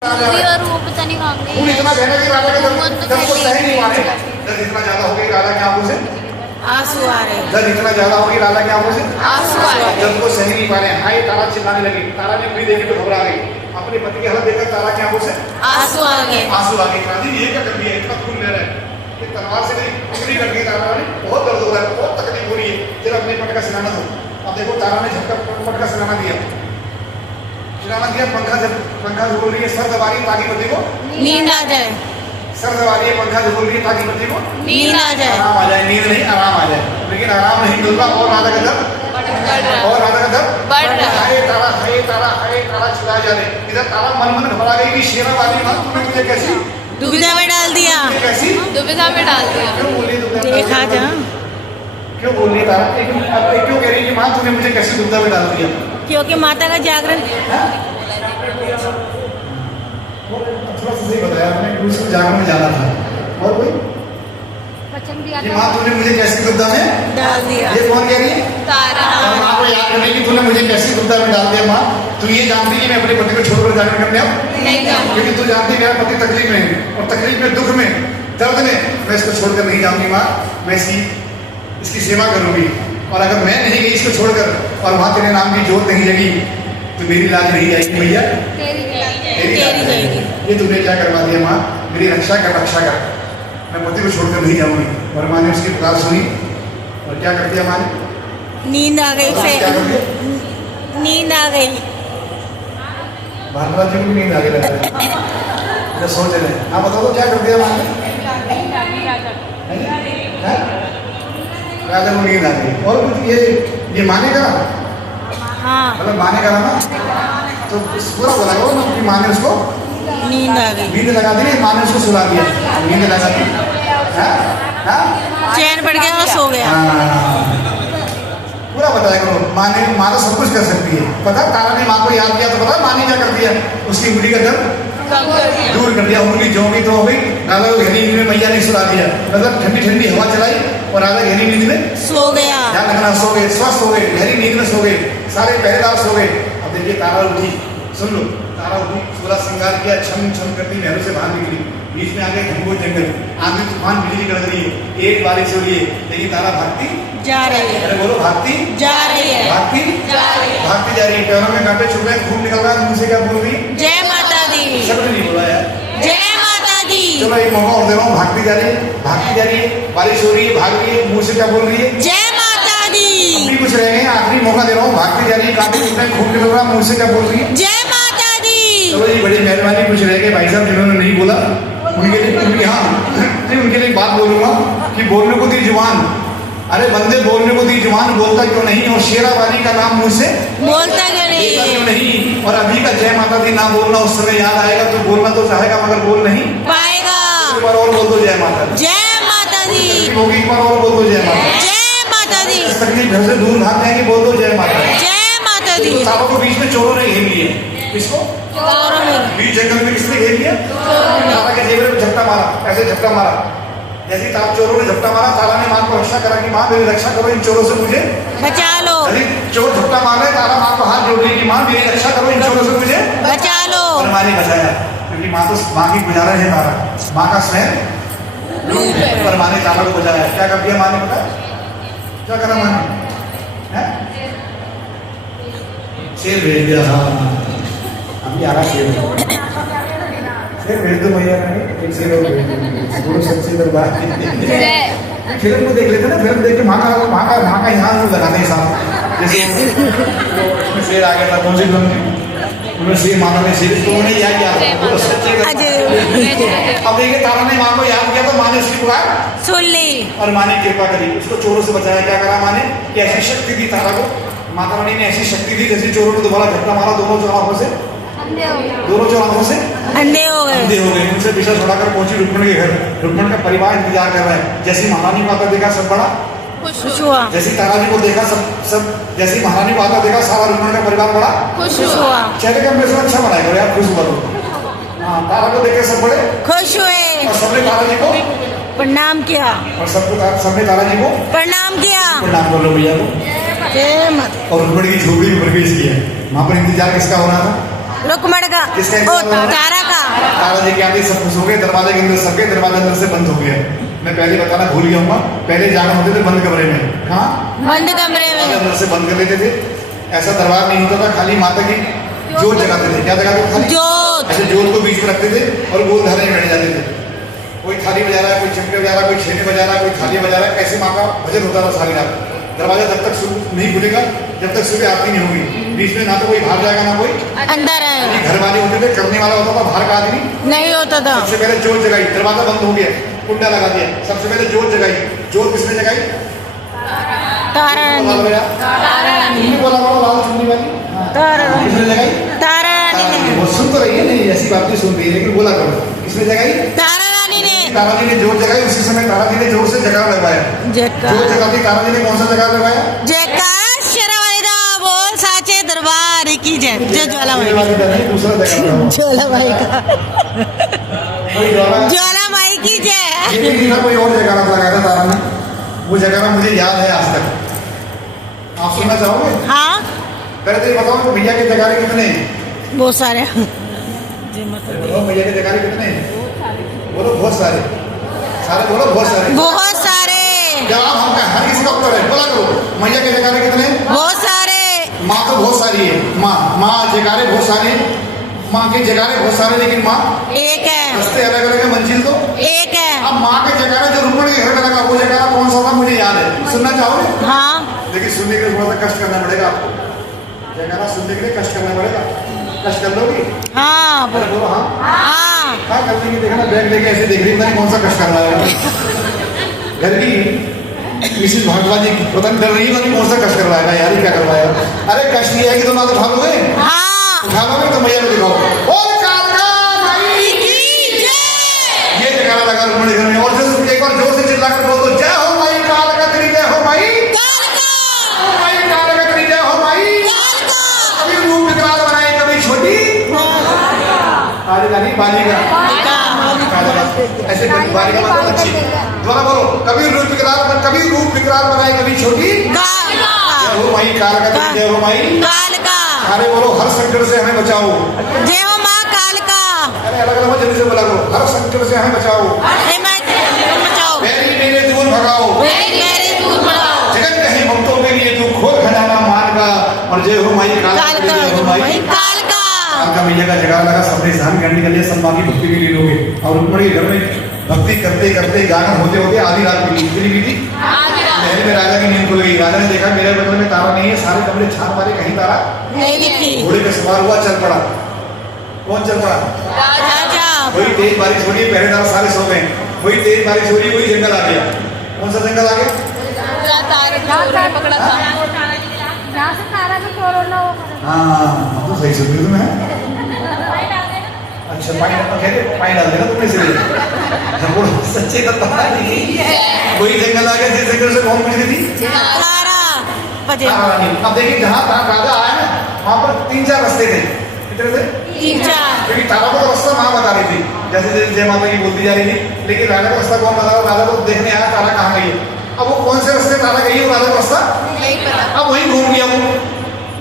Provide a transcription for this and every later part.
और वो पता नहीं कहाँ गई। खून इतना बहना कि राधा के दर्द को सह नहीं पा रहे। दर्द इतना ज्यादा हो गई राधा की आंखों से आंसू आ रहे। दर्द इतना ज्यादा हो गई राधा की आंखों से आंसू आ रहे। दर्द को सह नहीं पा रहे। हाय तारा चिल्लाने लगी। तारा ने अपनी देखी तो घबरा गई। अपने पति की हालत देखकर तारा की आंखों से आंसू आ गए। आंसू आ गए। राधी ये क्या कर दिया, इतना खून बह रहा है। ये तलवार से मेरी टुकड़ी कर दी तारा ने। बहुत दर्द हो रहा है, बहुत तकलीफ हो रही है। जरा अपने पट का सिलाना दो। अब देखो तारा ने झटका पट का सिलाना दिया। पंखा झोल रही है, सर दबा रही है ताकि पति को नींद आ जाए। सर दबा रही है, पंखा झोल रही है ताकि पति को नींद आ जाए। आराम आ जाए। नींद नहीं, आराम आ जाए। लेकिन आराम नहीं मिल रहा। और राधा का दर्द और राधा का दर्द बढ़ रहा। हाय तारा चिल्ला जा रहे। इधर तारा मन घबरा गई कि शेरा वाली माँ तूने मुझे कैसी दुविधा में डाल दिया। कैसी दुविधा में डाल दिया। क्यों बोल रही है? देखा जा। क्यों बोल रही है तारा? अब क्यों कह रही है कि माँ तूने मुझे कैसी दुविधा में डाल दिया? क्योंकि माता का जागरण। थोड़ा सा सही बताया आपने। दूसरे जागरण में जाना था। और कोई वचन दिया कि माँ तूने मुझे कैसी दुविधा में डाल दिया। ये कौन कह रही है? तारा। और माँ को याद करने की तूने मुझे कैसी दुविधा में डाल दिया। माँ तू ये जानती है कि मैं अपने पति को छोड़कर जागरण करने आऊँ? नहीं जाऊँ। क्योंकि तू जानती है मेरा पति तकलीफ में है, और तकलीफ में, दुख में, दर्द में मैं इसको छोड़कर नहीं जाऊंगी। माँ मैं इसकी सेवा करूंगी। और अगर मैं नहीं गई इसको छोड़कर और वहां तेरे नाम की जोत नहीं जगी तो मेरी लाज नहीं जाएगी भैया, तेरी तेरी जाएगी। ये तूने क्या करवा दिया। माँ मेरी रक्षा कर। मैं पति को छोड़कर नहीं जाऊंगी। और माँ ने उसकी पुकार सुनी और क्या कर दिया माँ ने? नींद आ गई। क्या कर दिया? फिर नींद आ गई। भारद्वाज जी को भी नींद आ गई। सोच रहे आप बताओ तो क्या कर दिया माँ ने? राजा को नींद आ गई। और कुछ ये माने करा, हाँ मतलब माने करा ना, तो पूरा बोला ना कि माँ ने उसको नींद आ गई। नींद लगा दी। माँ ने उसको सुला दिया। नींद लगा दी। चैन पड़ गया और सो गया। पूरा बताया करो। माँ तो सब कुछ कर सकती है। पता तारा ने माँ को याद किया तो पता माँ ने क्या कर दिया? उसकी उंगली का दर्द दूर कर दिया। उंगली जोगी तो हो गई। राधा को गहरी नींद में मैया ने सुला दिया। मतलब ठंडी ठंडी हवा चलाई और राधा गहरी नींद में सो गया। ध्यान रखना, सो गए, स्वस्थ हो गए, गहरी नींद में सो गए। सारे पहरेदार सो गए। अब देखिए तारा उठी। सुन लो, तारा उठी, सोलह श्रृंगार किया, छम छम करती महलों से बाहर निकली। बीच में आ गए घनघोर जंगल। आंधी तूफान बिजली कड़क रही है, एक बारिश हो रही है, लेकिन तारा भागती जा रही है। अरे बोलो भागती जा रही है। भागती जा रही है। भागती जा रही है। पैरों में कांटे छुप रहे, खून निकल रहा है। मुंह से क्या बोल रही है? जय माता दी। सबने नहीं बोला यार। जय माता दी। चलो एक मौका और दे रहा हूँ। भागती जा रही है, भागती जा रही है, बारिश हो रही है, भाग रही है, मुंह से क्या बोल रही है? जय माता दी। अभी कुछ रह गए, आखिरी मौका दे रहा हूँ। भागती जा रही है, कांटे छुप रहे, खून निकल रहा है, मुंह से क्या बोल रही है? जय माता दी। चलो जी बड़ी मेहरबानी। कुछ रह गए भाई साहब जिन्होंने नहीं बोला, उनके लिए उनके लिए बात बोलूंगा कि बोलने को दी जुबान। अरे बंदे बोलने को दी जुबान, बोलता क्यों नहीं? और शेरा वाली का नाम मुंह से बोलता क्यों नहीं? और अभी का जय माता दी ना बोलना उस समय याद आएगा तो बोलना तो चाहेगा मगर बोल नहीं पाएगा। एक बार और बोल दो जय माता दी। जय माता दी। होगी एक बार और बोल दो जय माता दी। जय माता दी। तकलीफ घर से दूर भाग जाएंगे, बोल दो जय माता दी। जय माता दी। तो सालों के बीच में चोरों ने घेर लिए। किसको? चोरों ने। बीच जंगल में किसने घेर लिया? तारा के जेब में झपटा मारा, ऐसे झपटा मारा। जैसे तार चोरों ने झपटा मारा, तारा ने माँ को रक्षा करा कि माँ मेरी रक्षा करो, इन चोरों से मुझे बचा लो। अरे चोर झपटा मार रहे, तारा माँ को हाथ जोड़ रही कि माँ मेरी रक्षा करो, इन चोरों से मुझे बचा लो। और माँ ने बचाया। क्योंकि माँ तो माँ की गुजारा है तारा, माँ का स्नेह पर माँ ने तारा को बचाया। क्या कर दिया माँ ने? पता क्या करा माँ ने? शेर भेज दिया। हाँ अभी आ रहा शेर भेज दो भैया। एक शेर और भेज दो। दोनों सबसे दरबार फिल्म को देख लेते ना, फिल्म देख के वहाँ का यहाँ लगाते हैं साथ। जैसे शेर आ गया था कौन सी फिल्म में? उन्होंने शेर माता ने शेर तो उन्हें याद किया। अब देखिए तारा ने माँ को याद किया तो माँ ने उसकी पुकार सुन ली और माँ ने कृपा करी, उसको चोरों से बचाया। क्या करा माँ ने? कि ऐसी शक्ति दी तारा को। माता रानी ने ऐसी शक्ति दी जैसे चोरों ने दोबारा झपटा मारा, दोनों चौराहों से अंधे हो गए। अंधे हो गए। उनसे पीछा छुड़ाकर पहुंची रुक्मण के घर। रुक्मण का परिवार इंतजार कर रहा है। जैसी महारानी को आता देखा सब बड़ा खुश हुआ। जैसी तारा जी को देखा सब जैसी महारानी को आता देखा सारा रुक्मण का परिवार बड़ा खुश हुआ। चेहरे का हमेशा अच्छा बनाया करो यार, खुश हुआ तो। हाँ तारा को देखे सब बड़े खुश हुए और सबने तारा जी को प्रणाम किया। और सबने तारा जी को प्रणाम किया। प्रणाम कर लो भैया को। जय माता। और रुक्मणी की झोपड़ी में प्रवेश किया। वहां पर इंतजार किसका हो रहा था? रुक्मण का, किसका ओ इंतजार हो रहा था? तारा का। तारा जी के आते ही सब खुश हो गए, दरवाजे के अंदर सब गए, दरवाजा अंदर से बंद हो गया। मैं पहले बताना भूल गया हूँ, पहले जाना होते थे बंद कमरे में। कहाँ? बंद कमरे में। अंदर से बंद कर लेते थे। ऐसा दरबार नहीं होता था, खाली माता की जोत जगाते थे। क्या जगाते थे? खाली जोत। ऐसे जोत को बीच में रखते थे और गोल धारे में बैठ जाते थे। कोई थाली बजा रहा है, कोई चमके बजा रहा है, कोई छेने बजा रहा है, कोई थाली बजा रहा है। ऐसे माँ का भजन होता था सारी रात। दरवाजा जब तक नहीं खुलेगा, जब तक सुबह आरती नहीं होगी। बीच में ना तो कोई बाहर जाएगा ना कोई अंदर है। घर वाले होते थे, करने वाला होता था बाहर का आदमी। नहीं होता था। सबसे पहले जोत जगाई, दरवाजा बंद हो गया, कुंडा लगा दिया। सबसे पहले जोत जगाई। जोत किसने जगाई? तारा रानी। तारा रानी। बोला लाल चुन्नी वाली तारा किसने जगाई? तारा रानी ने। वो सुन तो रही है, नहीं ऐसी बात नहीं सुन रही है, लेकिन बोला करो किसने जगाई? तारा रानी ने। तारा जी ने जोत जगाई। उसी समय तारा जी ने जोर से जगह लगवाया। जोत जगाती तारा जी ने कौन सा जगह लगवाया? जयकार शेरावाली दा बोल साचे दरबार की जय। जय ज्वालामाई। दूसरा जगह ज्वालामाई का। कोई ज्वाला ज्वालामाई की जय। ये भी था, कोई और जगह लगाया था तारा ने। वो जगह मुझे याद है आज तक। आप सुनना चाहोगे? हाँ पहले तो ये बताओ कि भैया के जगारे कितने हैं? बहुत सारे। बोलो भैया के जगारे कितने हैं? बोलो बहुत सारे। सारे बोलो बहुत सारे। बहुत सारे। जवाब हमका हर किसी का उत्तर है, बोला करो। मैया के जगारे कितने हैं? बहुत सारे। माँ तो बहुत सारी है। माँ जगारे बहुत सारे हैं। माँ के जगारे बहुत सारे, लेकिन माँ एक है। रास्ते अलग अलग है, मंजिल तो एक है। अब माँ के जगारा जो रुक्मणी के घर में लगा, वो जगारा कौन सा था मुझे याद है। सुनना चाहोगे? हाँ लेकिन सुनने के लिए थोड़ा सा कष्ट करना पड़ेगा आपको। जगारा सुनने के लिए कष्ट करना पड़ेगा। कष्ट कर लोगी? हाँ अरे बोलो हाँ। हाँ। हाँ कर लेंगे। देखना बैग लेके ऐसे देख रही है, कौन सा कष्ट करना है। घर की मिसिस भागवत जी पता नहीं डर रही है, कौन सा कष्ट करवाएगा यार, ये क्या करवाया। अरे कष्ट ये है कि तुम ना उठा लोगे। हाँ। उठा लोगे तो मैया को दिखाओ। और कालका माई की जय। ये जगारा लगा रुक्मणी घर में। और जो एक बार जोर से चिल्लाकर बोल दो, जय हो माई कालका तेरी जय हो माई। माई कालका तेरी जय हो माई। कभी रूप विकराल बनाए, कभी छोटी बालिका नहीं बालिका। ऐसे बालिका मतलब अच्छी। दोबारा बोलो, कभी रूप विकराल बनाए, कभी छोटी। जय हो माई कालका तेरी जय हो माई। अरे बोलो, हर संकट से हमें बचाओ। जय हो माँ कालका। अरे अलग अलग जल्दी से बोला करो, हर संकट से हमें बचाओ। बचाओ। मेरी मेरे दूर भगाओ। जगत कहीं भक्तों के लिए तू खोल खजाना मान का। और जय हो माई कालका। कालका मैया का जगार लगा, सबने ध्यान करने के लिए सब माँ की भक्ति के लिए लोगे। और रुक्मणी घर में भक्ति करते करते गाना होते होते आधी रात बीती। कितनी बीती? महल में राजा की नींद खुल गई। राजा ने देखा मेरे बगल में तारा नहीं है, सारे कमरे छाप मारे, कहीं तारा नहीं दिखी। घोड़े पे सवार हुआ, चल पड़ा। कौन चल पड़ा? राजा। वही तेज बारिश हो रही है, पहरेदार सारे सो गए। वही तेज बारिश हो रही है, वही जंगल आ गया। कौन सा जंगल आ गया? पकड़ा था। जहाँ से तारा को कोरोना हो। हाँ तो सही सुन रही तुम्हें। अच्छा पानी डाल देना तुमने इसलिए। सच्चे का तारा नहीं, वही जंगल आ गया जिस जंगल से कौन गुजरी थी? तारा। अब देखिए जहाँ राजा आया ना, वहाँ पर 3-4 रास्ते थे। कितने थे? 3-4। क्योंकि तारा को तो रास्ता माँ बता रही थी, जैसे जैसे जय माता की बोलती जा रही थी। लेकिन राजा को रास्ता कौन बता रहा? राजा को देखने आया तारा कहाँ गई है। अब वो कौन से रास्ते तारा गई है, वो राजा को रास्ता अब वहीं घूम गया। वो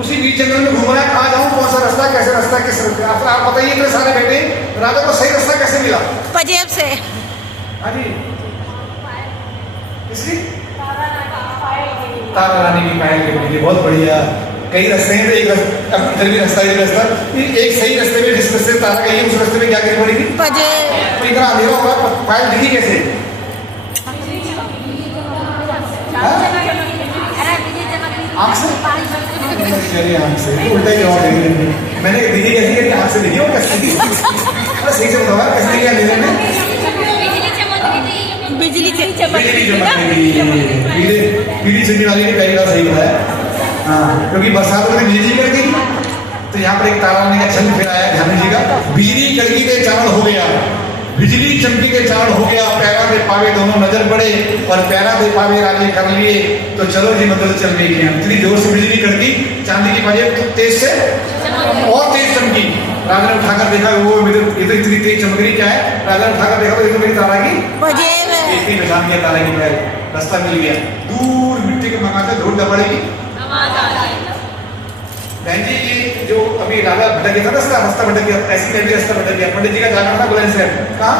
उसी बीच जंगल में घूम रहा है, कहाँ जाऊँ, कौन सा रास्ता, कैसे रास्ता, किस रास्ते। आप बताइए इतने सारे बेटे, राजा को सही रास्ता कैसे मिला? पजेब से। हाँ जी, किसकी? तारा रानी की पायल के लिए। बहुत बढ़िया। कई रास्ते हैं, एक इधर भी रास्ता, इधर रास्ता। एक सही रास्ते में, जिस रास्ते तारा गई है उस रास्ते में क्या करनी पड़ेगी? पजेब। तो इतना अंधेरा होगा, पायल दिखी कैसे? आँख से? आँख से उल्टा ही जवाब दे रही है। मैंने दिखी कैसी है? आँख से दिखी और कैसे दिखी? सही से बताओ कैसे दिखी अंधेरे में? बिजली चमक रही है। पीली चुनी वाली ने पहली बार सही बताया। हाँ, क्योंकि बरसात में बिजली कड़ गई, तो यहाँ पर एक तारा रानी का छंद फिर आया ध्यान दीजिएगा। बिजली कड़की के चारण हो गया, बिजली चमकी के चारण हो गया, पैरा दे पावे दोनों नजर पड़े, और पैरा दे पावे राजे कर लिए, तो चलो जी मतलब चल गई। इतनी जोर से बिजली कड़की, चांदी की पाजे तेज से और तेज चमकी। राजा ने उठाकर देखा, वो इधर इतनी तेज चमक रही क्या है? राजा ने उठाकर देखा तो ये तो मेरी तारा की पजेब है। इतनी पहचान किया तारा की पैर, रास्ता मिल गया। दूर मिट्टी के मकान से धूल दबड़ेगी। बहन जी, ये जो अभी राजा भटक गया था ना, रास्ता भटक गया, ऐसी टाइप रास्ता भटक गया। पंडित जी का जागरण था बुलंदशहर, कहाँ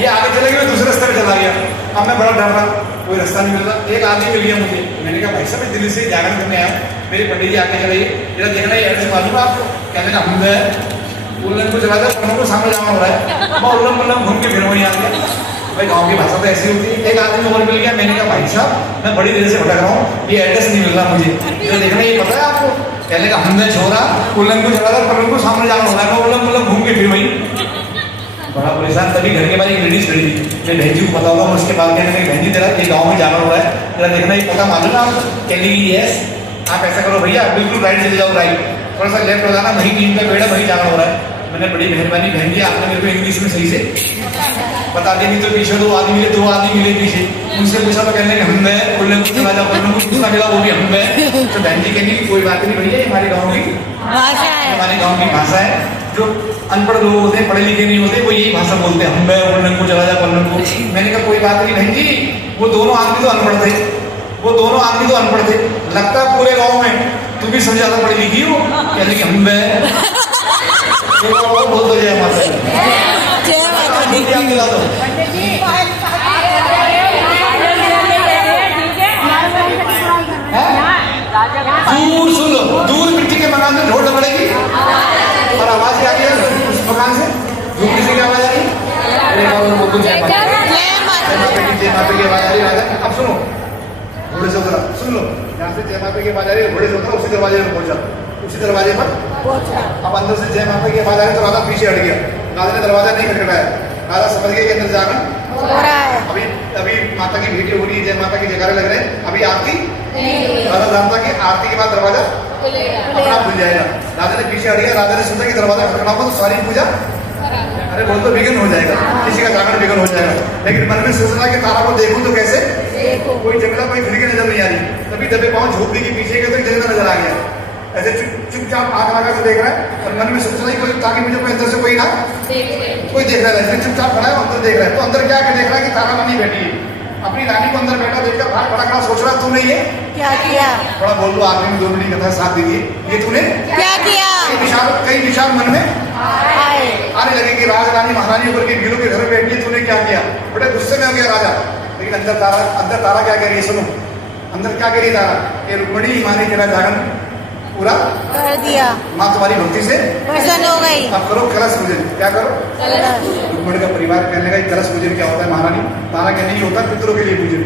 ये आगे चले गए, दूसरे रास्ते में चला गया। अब मैं बड़ा डर रहा, कोई रास्ता नहीं मिल रहा। एक आदमी मिल गया मुझे, मैंने कहा भाई साहब मैं दिल्ली से जागरण करने आया, मेरे पंडित जी आगे चलाइए, जरा देखना ये एड्रेस मालूम है आपको? कहने का हम उल्लन को चला जाए, पन्नों को सामने जाना हो रहा है। मैं उल्लम उल्लम घूम के फिर वहीं आ गया। भाई गाँव की भाषा तो ऐसी होती है। एक आदमी और मिल गया, मैंने कहा भाई साहब मैं बड़ी देर से भटक रहा हूँ, ये एड्रेस नहीं मिल रहा मुझे, जरा देखना ये पता है आपको? कहने का हमने छोड़ा, उल्लन को चला जाए, पन्नों को सामने जाना हो रहा है। मैं उल्लम उल्लम घूम के फिर वहीं बड़ा परेशान। तभी घर के बाद एक लेडीज खड़ी थी, मैं बहन जी को पता होगा, उसके बाद कहने लगे बहन जी तेरा ये गाँव में जाना हो रहा है, तेरा देखना ये पता मालूम है आपको? कहने की यस। आप ऐसा करो भैया, बिल्कुल राइट चले जाओ, राइट थोड़ा सा लेफ्ट हो जाना, वही टीम का बेड़ा वही जाना हो रहा है। मैंने बड़ी मेहरबानी बहन जी, आपने मेरे को इंग्लिश में सही से बता दें, नहीं तो पीछे दो आदमी मिले पीछे, उनसे पूछा तो कहने हम गए, उल्लन को चला जाओ, उल्लन को दूसरा मिला वो भी हम गए। तो बहन जी कहने की कोई बात नहीं भैया, हमारे गाँव की भाषा है, हमारे गाँव की भाषा है। जो अनपढ़ लोग होते हैं, पढ़े लिखे नहीं होते, वो यही भाषा बोलते हैं, हम गए उल्लन को चला जाए पल्लन को। मैंने कहा कोई बात नहीं बहन जी, वो दोनों आदमी तो अनपढ़ थे, लगता है पूरे गाँव में तुम भी सबसे ज्यादा पढ़ी लिखी हो। कहने की हम गए बोल दो जय माता दी, जय माता दी। क्या मिला दो दूर सुनो, दूर मिट्टी के मकान से ढोल पड़ेगी और आवाज आ गई उस मकान से, दूर किसी की आवाज आ रही, जय माता की आवाज आ रही। राजा अब सुनो, घोड़े से उतरा, सुन लो, यहाँ से जय माता की आवाज आ रही है, घोड़े से उतरा, उसी दरवाजे में पहुंचा, उसी दरवाजे पर अब अंदर से जय माता की आवाज आ रही तो राजा पीछे हट गया। राजा ने दरवाजा नहीं खटखटाया, राजा समझ गया कि अंदर जाना हो रहा है। अभी माता की भेंटें हो रही है, जय माता के जयकारे लग रहे हैं, अभी आरती राजा जानता कि आरती के बाद दरवाजा अपना खुल जाएगा। राजा ने पीछे हट गया, राजा ने सोचा कि दरवाजा खटखटा तो सारी पूजा अरे बोल तो विघ्न हो जाएगा, किसी का जागरण विघ्न हो जाएगा। लेकिन मन में सोचना कि तारा को देखूं तो कैसे, कोई जंगला कोई खिड़की नजर नहीं आ रही, तभी दबे पांव झोपड़ी के पीछे गए तो जंगला नजर आ गया। ऐसे चुपचाप आंख लगा के देख रहा है और मन में सोच रहा है कोई, ताकि मुझे कोई अंदर से कोई ना कोई देख रहा है, चुपचाप खड़ा है, अंदर देख रहा है। तो अंदर क्या देख रहा है कि तारा रानी बैठी है, अपनी रानी को अंदर बैठा देखकर बाहर खड़ा खड़ा सोच रहा है तूने ये क्या किया। थोड़ा बोल दो, आदमी में 2 मिनट कथा साथ दीजिए, ये तूने क्या किया। कई विचार मन में आने लगे कि राज रानी महारानी ऊपर के गिलों के घर में बैठी, तूने क्या किया। बड़े गुस्से में हो गया राजा। लेकिन अंदर तारा क्या कह रही है, सुनो अंदर क्या कह रही तारा, ये रुक्मणी माने तेरा जागरण पूरा कर दिया, माँ तुम्हारी भक्ति से प्रसन्न हो गई, अब करो कलश पूजन। क्या करो, रुक्मणी का परिवार कहने लगा कलश पूजन क्या होता है महारानी। तारा कहने की होता है पितरों के लिए पूजन,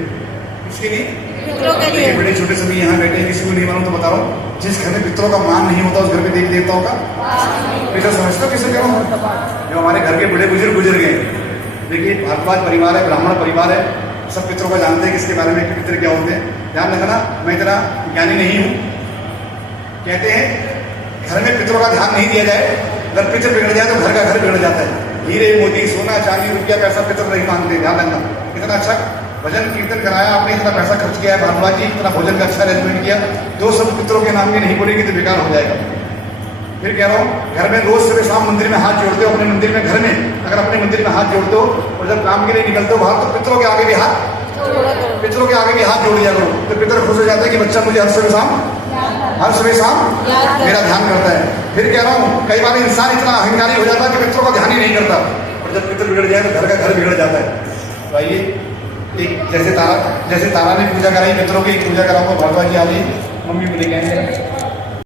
इसके लिए पितरों के लिए। बड़े छोटे सभी यहाँ बैठे हैं, किसी को नहीं मालूम तो बता रहा हूँ, जिस घर में पितरों का मान नहीं होता उस घर में देवी देवताओं का पितर समझते हो किसे कह रहा हूँ। जो हमारे घर के बड़े बुजुर्ग गुजर गए, देखिए भारद्वाज परिवार है, ब्राह्मण परिवार है, सब पितरों का जानते हैं किसके बारे में कि पितर क्या होते हैं। ध्यान रखना, मैं इतना ज्ञानी नहीं हूँ। कहते हैं घर में पितरों का ध्यान नहीं दिया जाए, अगर पितर बिगड़ जाए तो घर का घर बिगड़ जाता है। हीरे मोती सोना चांदी रुपया पैसा पितर नहीं मांगते। ध्यान रखना, इतना अच्छा भजन कीर्तन कराया आपने, इतना पैसा खर्च किया है भारद्वाज जी, इतना भोजन का अच्छा अरेंजमेंट किया, जो सब पितरों के नाम की नहीं बोलेगी तो बेकार हो जाएगा। फिर कह रहा हूँ, घर में रोज सुबह शाम मंदिर में हाथ जोड़ते हो, अपने मंदिर में घर में अगर अपने मंदिर में हाथ जोड़ते हो और जब काम के लिए निकलते हो बाहर तो पितरों के आगे भी हाथ जोड़ दिया करो, तो पितर खुश हो जाता है कि बच्चा मुझे हर सुबह शाम मेरा ध्यान करता है। फिर कह रहा हूँ, कई बार इंसान इतना अहंकारी हो जाता है कि पितरों का ध्यान ही नहीं करता, और जब पितर बिगड़ जाए तो घर का घर बिगड़ जाता है। तो आइए, एक जैसे तारा ने पूजा कराई पितरों की, पूजा कराऊंगा भारद्वाज जी आ रही, मम्मी को लेके आएंगे।